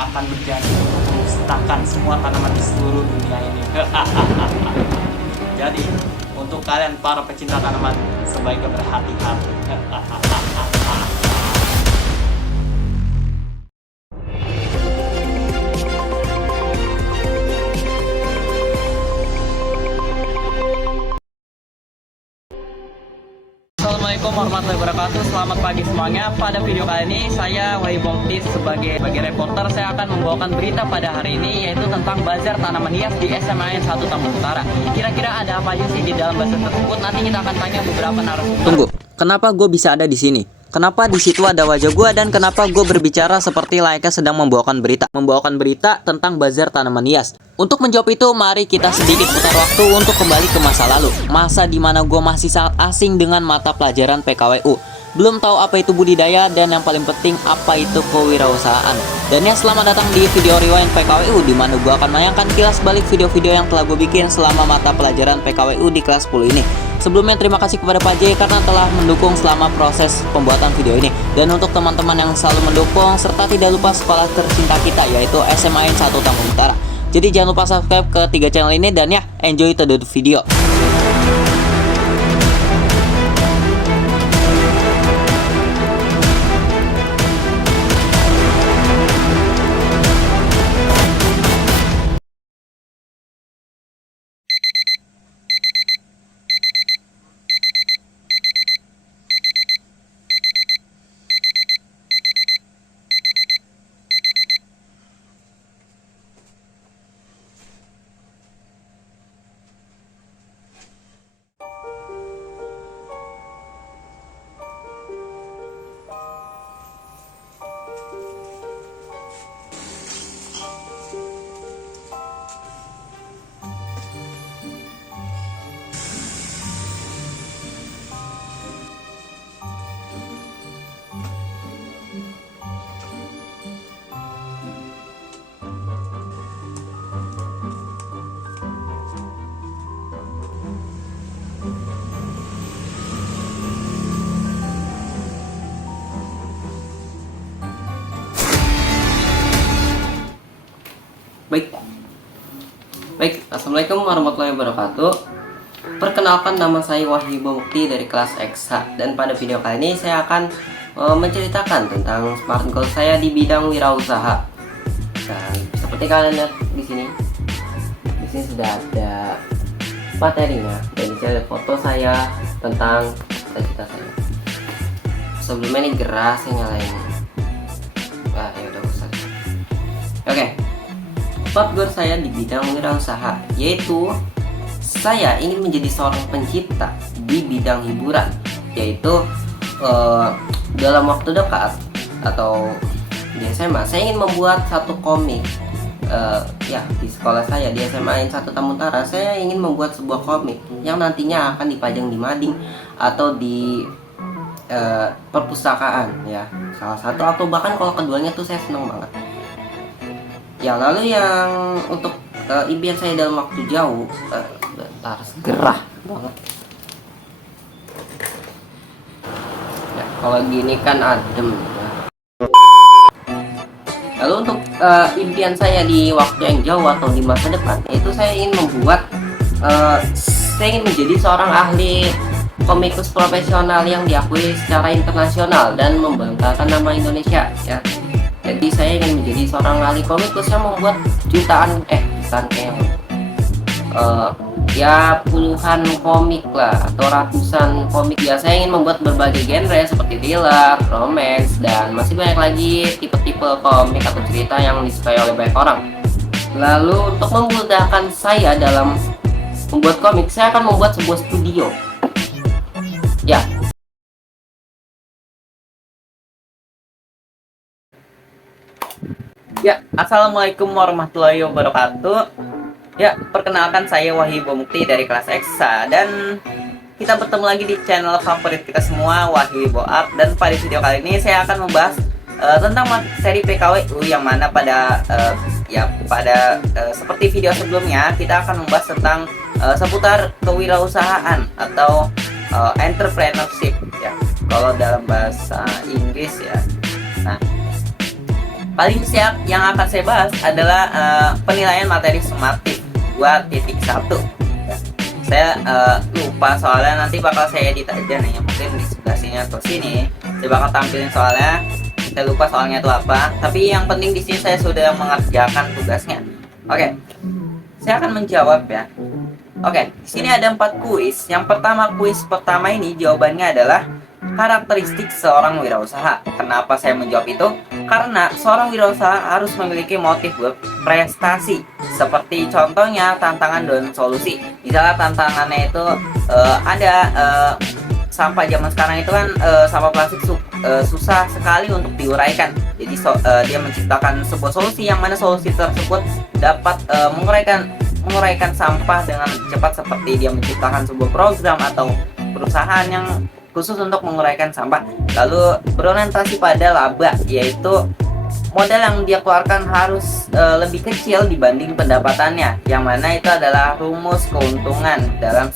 akan berjanji untuk memusnahkan semua tanaman di seluruh dunia ini. Jadi, untuk kalian para pecinta tanaman, sebaiknya berhati-hati. Assalamualaikum warahmatullahi wabarakatuh. Selamat pagi semuanya. Pada video kali ini saya Wahyu Bongtis sebagai reporter, saya akan membawakan berita pada hari ini, yaitu tentang bazar tanaman hias di SMA 1 Tambun Utara. Kira-kira ada apa aja sih di dalam bazar tersebut? Nanti kita akan tanya beberapa narasumber. Tunggu, kenapa gue bisa ada di sini? Kenapa di situ ada wajah gue, dan kenapa gue berbicara seperti layaknya sedang membawakan berita tentang bazar tanaman hias? Untuk menjawab itu, mari kita sedikit putar waktu untuk kembali ke masa lalu, masa dimana gue masih sangat asing dengan mata pelajaran PKWU, belum tahu apa itu budidaya, dan yang paling penting apa itu kewirausahaan. Dan ya, selamat datang di video Rewind PKWU, di mana gue akan menayangkan kilas balik video-video yang telah gue bikin selama mata pelajaran PKWU di kelas 10 ini. Sebelumnya terima kasih kepada Pak J karena telah mendukung selama proses pembuatan video ini. Dan untuk teman-teman yang selalu mendukung, serta tidak lupa sekolah tercinta kita, yaitu SMA 1 Tambun Utara. Jadi jangan lupa subscribe ke 3 channel ini, dan ya, enjoy the video. Baik, Assalamualaikum warahmatullahi wabarakatuh. Perkenalkan, nama saya Wahyu Bongtis dari kelas EXA, dan pada video kali ini saya akan menceritakan tentang smart goal saya di bidang wirausaha. Dan seperti kalian lihat di sini sudah ada materinya, dan di sini ada foto saya tentang cita-cita saya. Sebelumnya ini gerah, saya nyalain. Wah, ya udah usah. Oke. Smart goal saya di bidang wirausaha, yaitu saya ingin menjadi seorang pencipta di bidang hiburan, yaitu dalam waktu dekat atau di SMA saya ingin membuat satu komik. Ya, di sekolah saya di SMA 1 Tambun Utara, saya ingin membuat sebuah komik yang nantinya akan dipajang di mading atau di perpustakaan, ya, salah satu, atau bahkan kalau keduanya tuh saya seneng banget. Ya, lalu yang untuk impian saya dalam waktu jauh, bentar, gerah banget. Ya, kalau gini kan adem. Ya. Lalu untuk impian saya di waktu yang jauh atau di masa depan, itu saya ingin membuat, saya ingin menjadi seorang ahli komikus profesional yang diakui secara internasional dan membanggakan nama Indonesia, ya. Jadi saya ingin menjadi seorang ahli komikus yang membuat ya puluhan komik lah, atau ratusan komik. Ya, saya ingin membuat berbagai genre seperti thriller, romance, dan masih banyak lagi tipe-tipe komik atau cerita yang disukai oleh banyak orang. Lalu untuk memudahkan saya dalam membuat komik, saya akan membuat sebuah studio. Ya, Ya, Assalamualaikum warahmatullahi wabarakatuh. Ya, perkenalkan saya Wahyu Bongtis dari kelas EXA, dan kita bertemu lagi di channel favorit kita semua, Wahyu Boart. Dan pada video kali ini saya akan membahas tentang materi PKWU, yang mana pada seperti video sebelumnya kita akan membahas tentang seputar kewirausahaan atau entrepreneurship, ya, kalau dalam bahasa Inggris, ya. Nah, Paling siap yang akan saya bahas adalah penilaian materi sumatif 2.1. Saya lupa soalnya, nanti bakal saya edit aja nih, mungkin di sebelah sini atau sini saya bakal tampilin soalnya. Saya lupa soalnya itu apa, tapi yang penting di sini saya sudah mengerjakan tugasnya. Oke, saya akan menjawab ya. Oke, di sini ada 4 kuis. Yang pertama, kuis pertama ini jawabannya adalah karakteristik seorang wirausaha. Kenapa saya menjawab itu? Karena seorang wirausaha harus memiliki motif berprestasi. Seperti contohnya tantangan dan solusi. Misalnya tantangannya itu ada sampah zaman sekarang itu kan sampah plastik susah sekali untuk diuraikan. Jadi dia menciptakan sebuah solusi yang mana solusi tersebut dapat menguraikan sampah dengan cepat, seperti dia menciptakan sebuah program atau perusahaan yang khusus untuk menguraikan sampah, lalu berorientasi pada laba, yaitu modal yang dia keluarkan harus lebih kecil dibanding pendapatannya, yang mana itu adalah rumus keuntungan dalam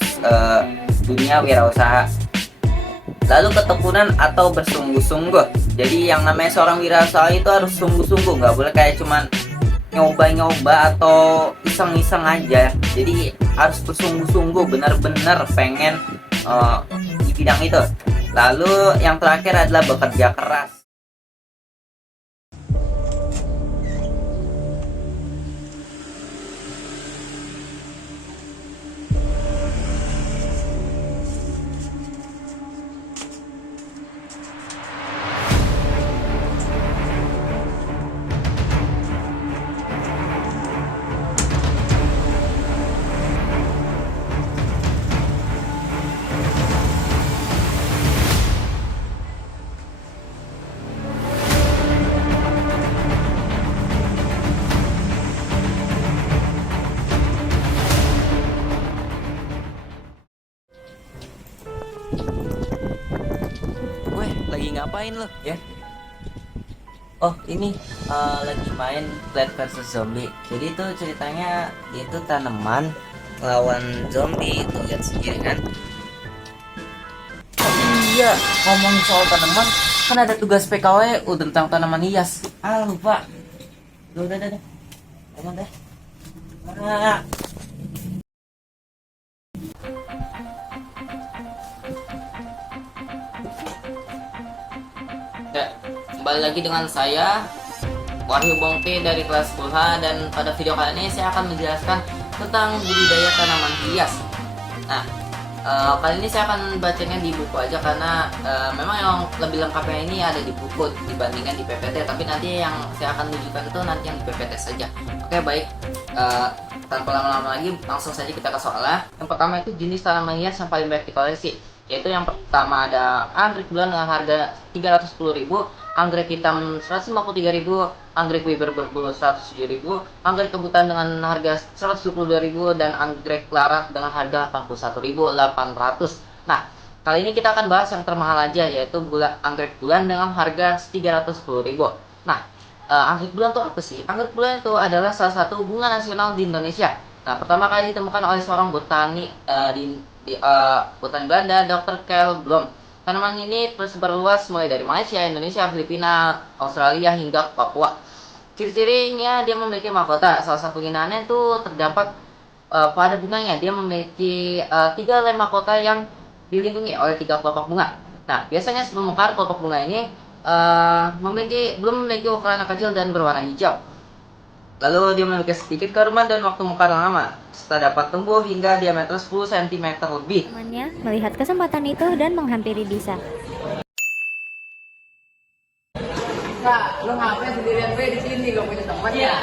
dunia wirausaha. Lalu ketekunan atau bersungguh-sungguh. Jadi yang namanya seorang wirausaha itu harus sungguh-sungguh, nggak boleh kayak cuman nyoba-nyoba atau iseng-iseng aja. Jadi harus bersungguh-sungguh, benar-benar pengen di bidang itu. Lalu yang terakhir adalah bekerja keras. Weh, lagi ngapain lo? Ya. Oh, ini lagi main Plant vs Zombie. Jadi itu ceritanya itu tanaman lawan zombie, tuh lihat sendiri kan. Oh iya, ngomong soal tanaman, kan ada tugas PKWU tentang tanaman hias. Lupa. Udah. Emang deh. Ya, kembali lagi dengan saya Wahyu Bongte dari kelas 10H, dan pada video kali ini saya akan menjelaskan tentang budidaya tanaman hias. Nah, kali ini saya akan bacanya di buku aja karena memang yang lebih lengkapnya ini ada di buku dibandingkan di PPT, tapi nanti yang saya akan tunjukkan itu nanti yang di PPT saja. Oke, baik. Tanpa lama-lama lagi, langsung saja kita ke soalnya. Yang pertama itu jenis tanaman hias yang paling banyak dikoleksi, yaitu yang pertama ada anggrek bulan dengan harga 310.000, anggrek hitam 153.000, anggrek wiber berbulu 107.000, anggrek kebutan dengan harga 122.000, dan anggrek larat dengan harga 81.800. Nah, kali ini kita akan bahas yang termahal aja, yaitu anggrek bulan dengan harga 310.000. Nah, anggrek bulan itu apa sih? Anggrek bulan itu adalah salah satu bunga nasional di Indonesia. Nah, pertama kali ditemukan oleh seorang botani di botani Belanda, Dr. Karl Bloem. Tanaman ini tersebar luas mulai dari Malaysia, Indonesia, Filipina, Australia hingga Papua. Ciri-cirinya dia memiliki mahkota. Salah satu penggunaannya itu terdapat pada bunganya. Dia memiliki 3 lem mahkota yang dilindungi oleh 3 kelompok bunga. Nah, biasanya sebelum mekar kelompok bunga ini belum memiliki ukuran kecil dan berwarna hijau. Lalu dia memiliki sedikit keruman dan waktu mekar lama, serta dapat tumbuh hingga diameter 10 cm lebih. Temannya melihat kesempatan itu dan menghampiri Disa. Kak, lo ngapain sendirian gue di sini? Gak punya teman ya?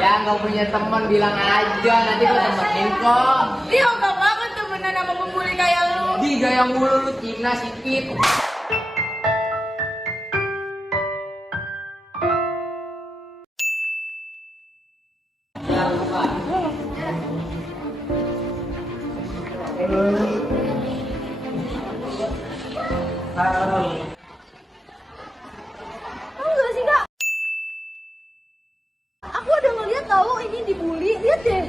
Ya gak punya teman bilang aja, nanti gue temenin kok. Iya gak banget temenan sama pembuli kayak lu. Di gaya mulu lu Cina sikit. Enggak sih kak? Aku udah ngeliat tahu ini dibully, lihat deh.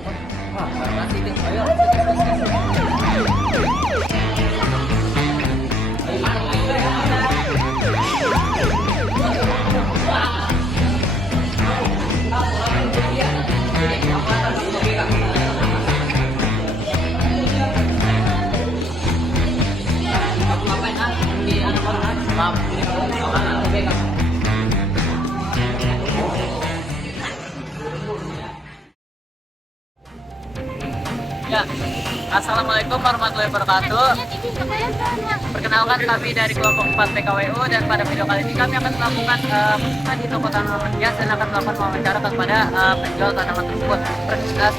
Ya, Assalamualaikum warahmatullahi wabarakatuh. Perkenalkan kami dari kelompok 4 PKWU dan pada video kali ini kami akan melakukan di toko tanaman hias dan akan melakukan wawancara kepada penjual tanaman tersebut.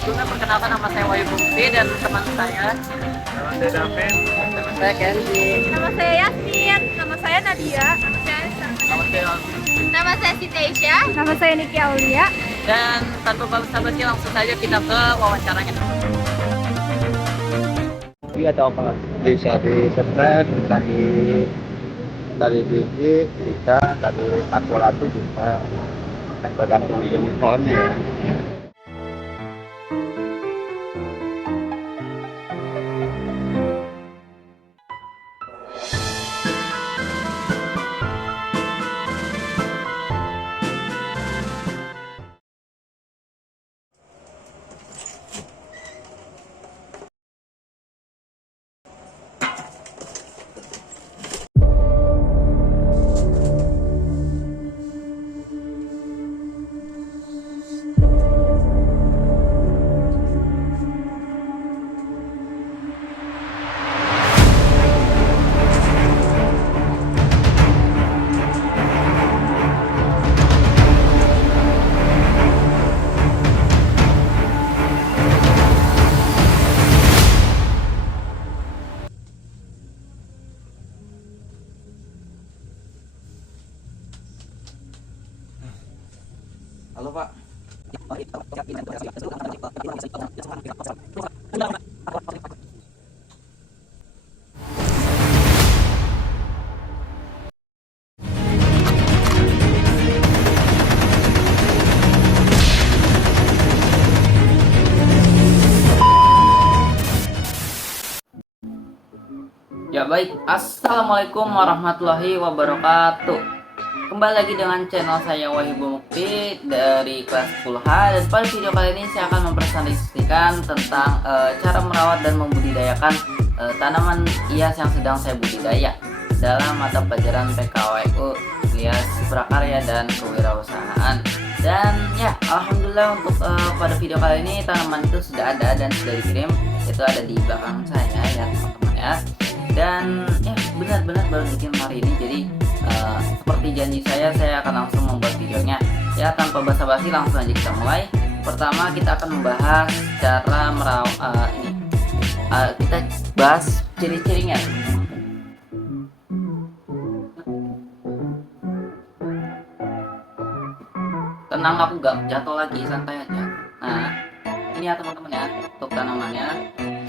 Sebelumnya perkenalkan nama saya Wahyu Bukti dan teman saya. Nama saya David. Nama saya Kenzi. Nama saya Yasmin. Nama saya Nadia. Nama saya Siti Aisyah. Nama saya Niki Aulia. Dan tanpa basa-basi langsung saja kita ke wawancaranya. Iya atau apa? Bisa di subscribe dari biji bisa dari kalkulator bisa bergantung jenis pohonnya. Halo Pak. Ya baik, Assalamualaikum warahmatullahi wabarakatuh. Kembali lagi dengan channel saya Wahyu Mukti dari kelas 10H, dan pada video kali ini saya akan mempresentasikan tentang cara merawat dan membudidayakan tanaman hias yang sedang saya budidaya dalam mata pelajaran PKWU Hias Prakarya dan Kewirausahaan. Dan ya, alhamdulillah untuk pada video kali ini tanaman itu sudah ada dan sudah dikirim. Itu ada di belakang saya ya teman-teman ya. Dan ya benar-benar baru bikin hari ini, jadi seperti janji saya akan langsung membuat videonya ya. Tanpa basa-basi langsung aja kita mulai. Pertama kita akan membahas cara merawat kita bahas ciri-cirinya. Tenang, aku gak jatuh lagi, santai aja. Nah ini ya teman-teman ya untuk tanamannya.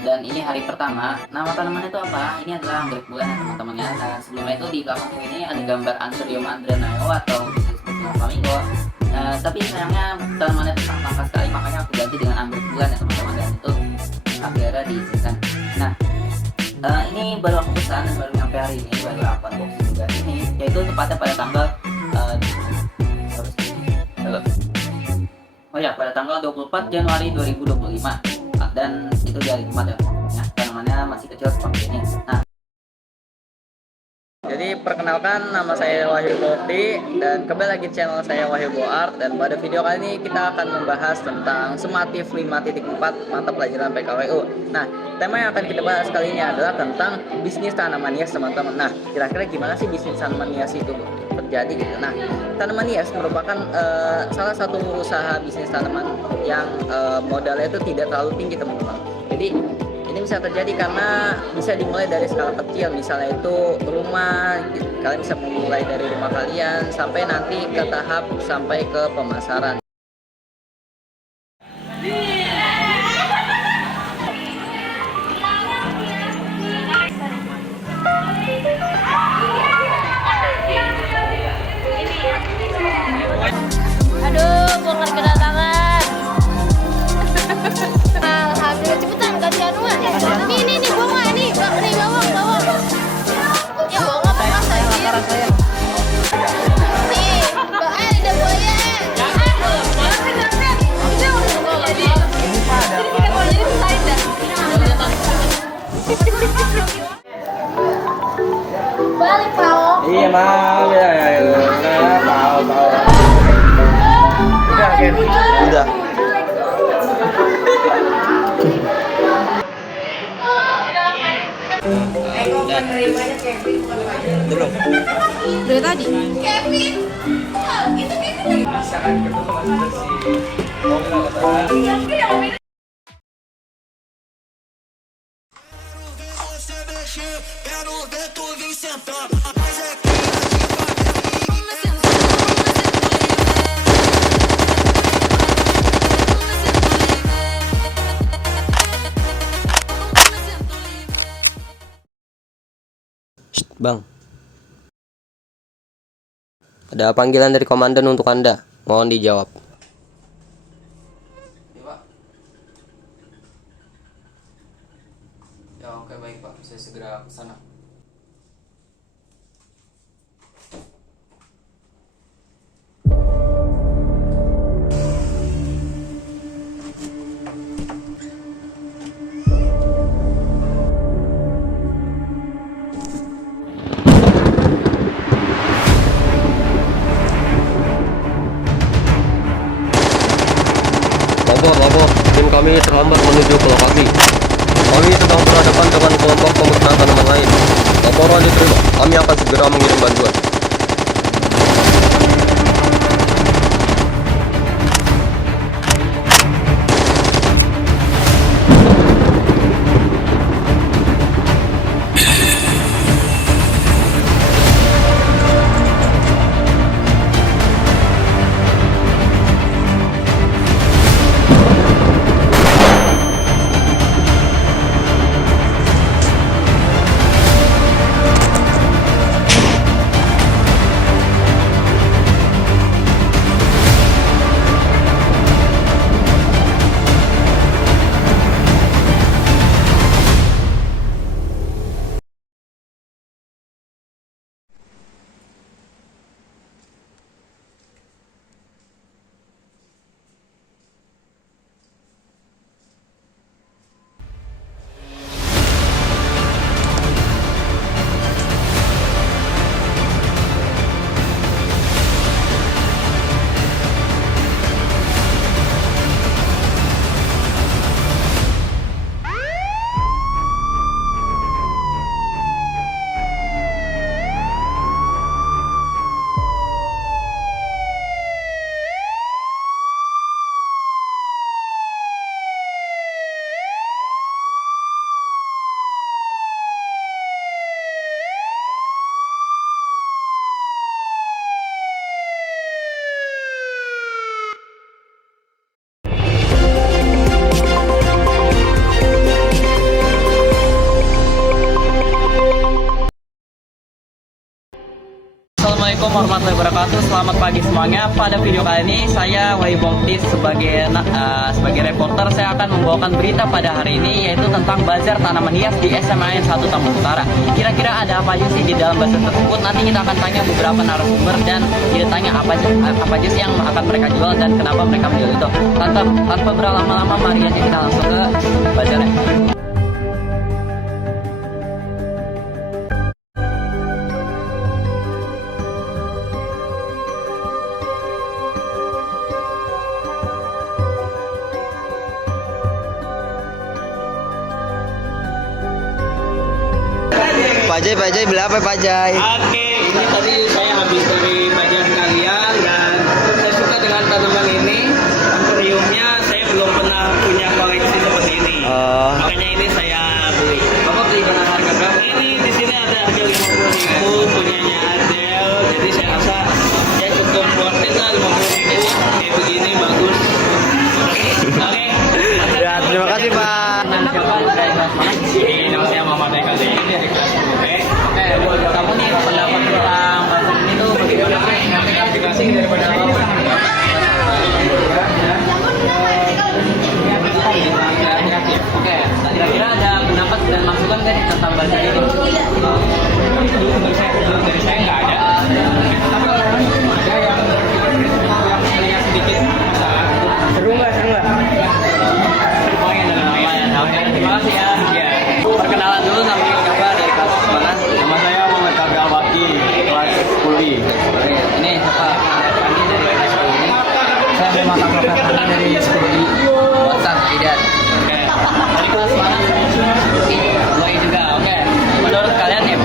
Dan ini hari pertama. Nama tanamannya itu apa? Ini adalah anggrek bulan ya teman-teman ya. Nah sebelumnya itu di belakang ini ada gambar Anthurium andrenaeo atau bisa disebut flamingo. Tapi sayangnya tanamannya itu sangat langka sekali, makanya aku ganti dengan anggrek bulan ya teman-teman, dan itu akhirnya diizinkan. Nah ini baru aku pesan dan baru nyampe hari ini, baru aku unboxing juga ini, yaitu tepatnya pada tanggal pada tanggal 24 Januari 2025. Dan itu di hari Jumat ya, tanamannya masih kecil seperti ini. Nah, jadi perkenalkan, nama saya Wahyu Mukti dan kembali lagi channel saya Wahyu Art. Dan pada video kali ini kita akan membahas tentang sumatif 5.4 mata pelajaran PKWU. Nah, tema yang akan kita bahas kali ini adalah tentang bisnis tanaman hias teman-teman. Nah, kira-kira gimana sih bisnis tanaman hias itu terjadi gitu. Nah, tanaman hias merupakan salah satu usaha bisnis tanaman yang modalnya itu tidak terlalu tinggi teman-teman. Jadi ini bisa terjadi karena bisa dimulai dari skala kecil, misalnya itu rumah gitu. Kalian bisa memulai dari rumah kalian sampai nanti ke tahap sampai ke pemasaran. Aduh, bukan kedatangan. Alhamdulillah, cepetan ganti anuan. Nih, bunga nih, bawang. Ya bunga panas aja. Nih, ada buaya. Balik, Pak. Iya mau mau. Udah. Belum. Dari tadi. Bang, ada panggilan dari komandan untuk Anda. Mohon dijawab. Ya oke baik Pak, saya segera ke sana. Lapor, tim kami terlambat menuju ke lokasi. Kami sedang berhadapan dengan kelompok pemusnahan tanaman lain. Laporan diterima, kami akan segera mengirim bantuan. Assalamualaikum warahmatullahi wabarakatuh. Selamat pagi semuanya. Pada video kali ini saya Wahyu Bongtis sebagai reporter. Saya akan membawakan berita pada hari ini, yaitu tentang bazar tanaman hias di SMA 1 Tambun Utara. Kira-kira ada apa aja sih di dalam bazar tersebut? Nanti kita akan tanya beberapa narasumber dan kita tanya apa aja sih yang akan mereka jual dan kenapa mereka menjual itu. Tanpa berlama-lama, mari aja kita langsung ke bazarnya. Pak Jai, beli apa Pak Jai? Oke, ini tadi saya habis dari bazar kalian dan saya suka dengan tanaman ini. Akuariumnya saya belum pernah punya koleksi seperti ini. Makanya ini saya beli. Bapak beli dengan harga berapa? Ini di sini ada harga 50.000, punyanya Adel. Jadi saya rasa ya cukup worth it lah, 50.000. Kayak begini bagus. Oke. Ya, terima kasih Pak. Ini nama saya Muhammad Eka dari kelas 10B. Oke, buat kamu nih pendapat tentang bazar ini tuh bagaimana? Aplikasi daripada apa? Oke, kira-kira ada pendapat dan masukan nggak nih tentang bazar ini? Dari saya nggak ada. Tapi kalau ada yang sedikit masalah. Seru nggak? Oke, terima kasih ya. Perkenalan dulu, namanya siapa, dari kelas mana? Nama saya Muhammad Kaga Bakti, kelas 10I. Ini siapa? Kami dari kelas 10I. Saya dari mata profesor dari 10I. WhatsApp, tidak. Oke. Dari kelas mana? UI juga. Oke. Menurut kalian ya,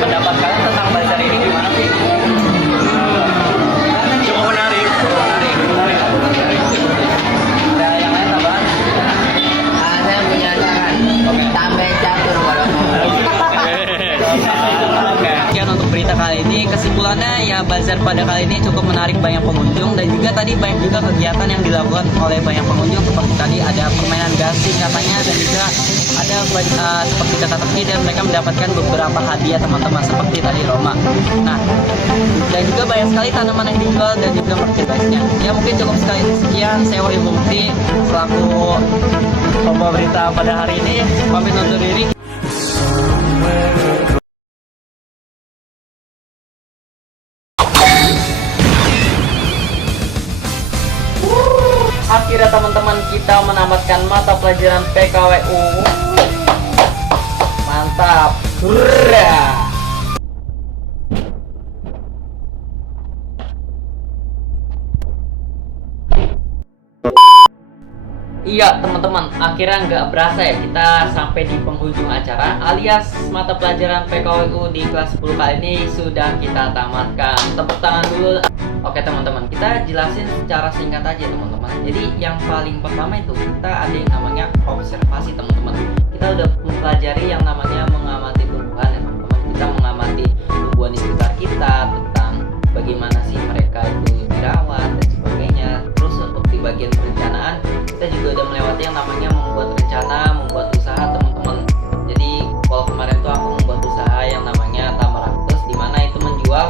bazar pada kali ini cukup menarik banyak pengunjung, dan juga tadi banyak juga kegiatan yang dilakukan oleh banyak pengunjung, seperti tadi ada permainan gasing katanya, dan juga ada seperti teka-teki, dan mereka mendapatkan beberapa hadiah teman-teman seperti tadi Roma. Nah, dan juga banyak sekali tanaman yang dijual dan juga merchandise-nya. Ya mungkin cukup sekali sekian, saya Wahyu Mukti selaku pembawa berita pada hari ini, pamit undur diri. Akhirnya teman-teman kita menamatkan mata pelajaran PKWU. Mantap. Hurra. Iya teman-teman, akhirnya nggak berasa ya kita sampai di penghujung acara, alias mata pelajaran PKWU di kelas 10 kali ini sudah kita tamatkan. Tepuk tangan dulu. Oke teman-teman, kita jelasin secara singkat aja teman-teman. Jadi yang paling pertama itu kita ada yang namanya observasi teman-teman. Kita udah mempelajari yang namanya mengamati tumbuhan ya teman-teman. Kita mengamati tumbuhan di sekitar kita, tentang bagaimana sih mereka itu dirawat dan sebagainya. Terus untuk di bagian perencanaan, kita juga udah melewati yang namanya membuat rencana, membuat usaha teman-teman. Jadi kalau kemarin tuh aku membuat usaha yang namanya Tamarantus, di mana itu menjual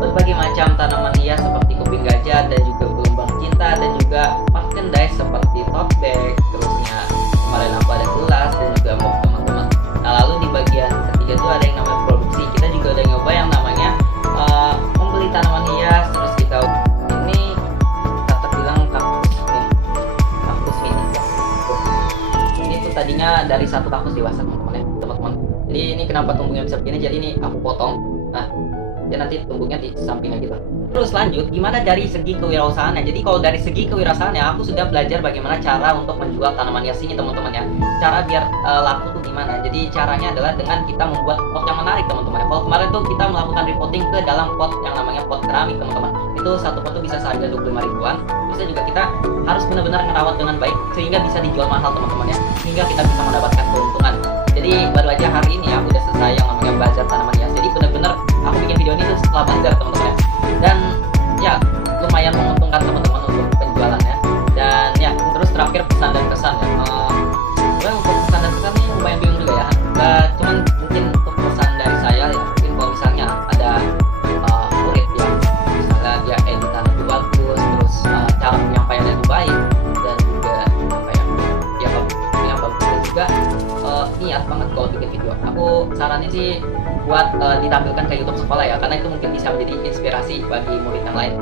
berbagai macam tanaman hias seperti kuping gajah dan juga gelombang cinta, dan juga merchandise seperti tote bag. Terusnya kemarin aku ada gelas dan juga mug teman-teman. Nah lalu di bagian ketiga tuh ada yang namanya produksi. Kita juga udah nyoba yang namanya membeli tanaman hias. Terus kita ini kata bilang kaktus mini. Ini tuh tadinya dari satu kaktus dewasa teman-teman ya teman-teman. Jadi ini kenapa tumbuhnya bisa begini? Jadi ini aku potong. Nah dan nanti tumbuhnya di sampingnya gitu. Terus lanjut, gimana dari segi kewirausahaannya? Jadi kalau dari segi kewirausahaannya, aku sudah belajar bagaimana cara untuk menjual tanaman hias ini teman-teman ya. Cara biar laku tuh gimana? Jadi caranya adalah dengan kita membuat pot yang menarik teman-teman. Kalau kemarin tuh kita melakukan repotting ke dalam pot yang namanya pot keramik teman-teman. Itu satu pot tuh bisa seharga 25 ribuan. Terusnya juga kita harus benar-benar merawat dengan baik sehingga bisa dijual mahal teman-teman ya. Sehingga kita bisa mendapatkan keuntungan. Jadi baru aja hari ini aku udah selesai yang namanya bazar tanaman hias. Jadi benar-benar aku bikin video ini tuh setelah bazar teman-teman ya. Dan ya lumayan menguntungkan teman-teman untuk penjualannya. Dan ya terus terakhir pesan dan kesan ya. Sebenarnya untuk pesan dan kesan ini lumayan bingung juga ya. Cuman mungkin untuk pesan dari saya ya, mungkin kalau misalnya ada murid yang misalnya dia editan itu bagus, terus cara penyampaiannya itu baik, dan juga apa ya bagus, dan juga niat banget kalau bikin video. Aku saranin sih buat ditampilkan ke YouTube sekolah ya, karena itu mungkin bisa menjadi inspirasi bagi murid yang lain.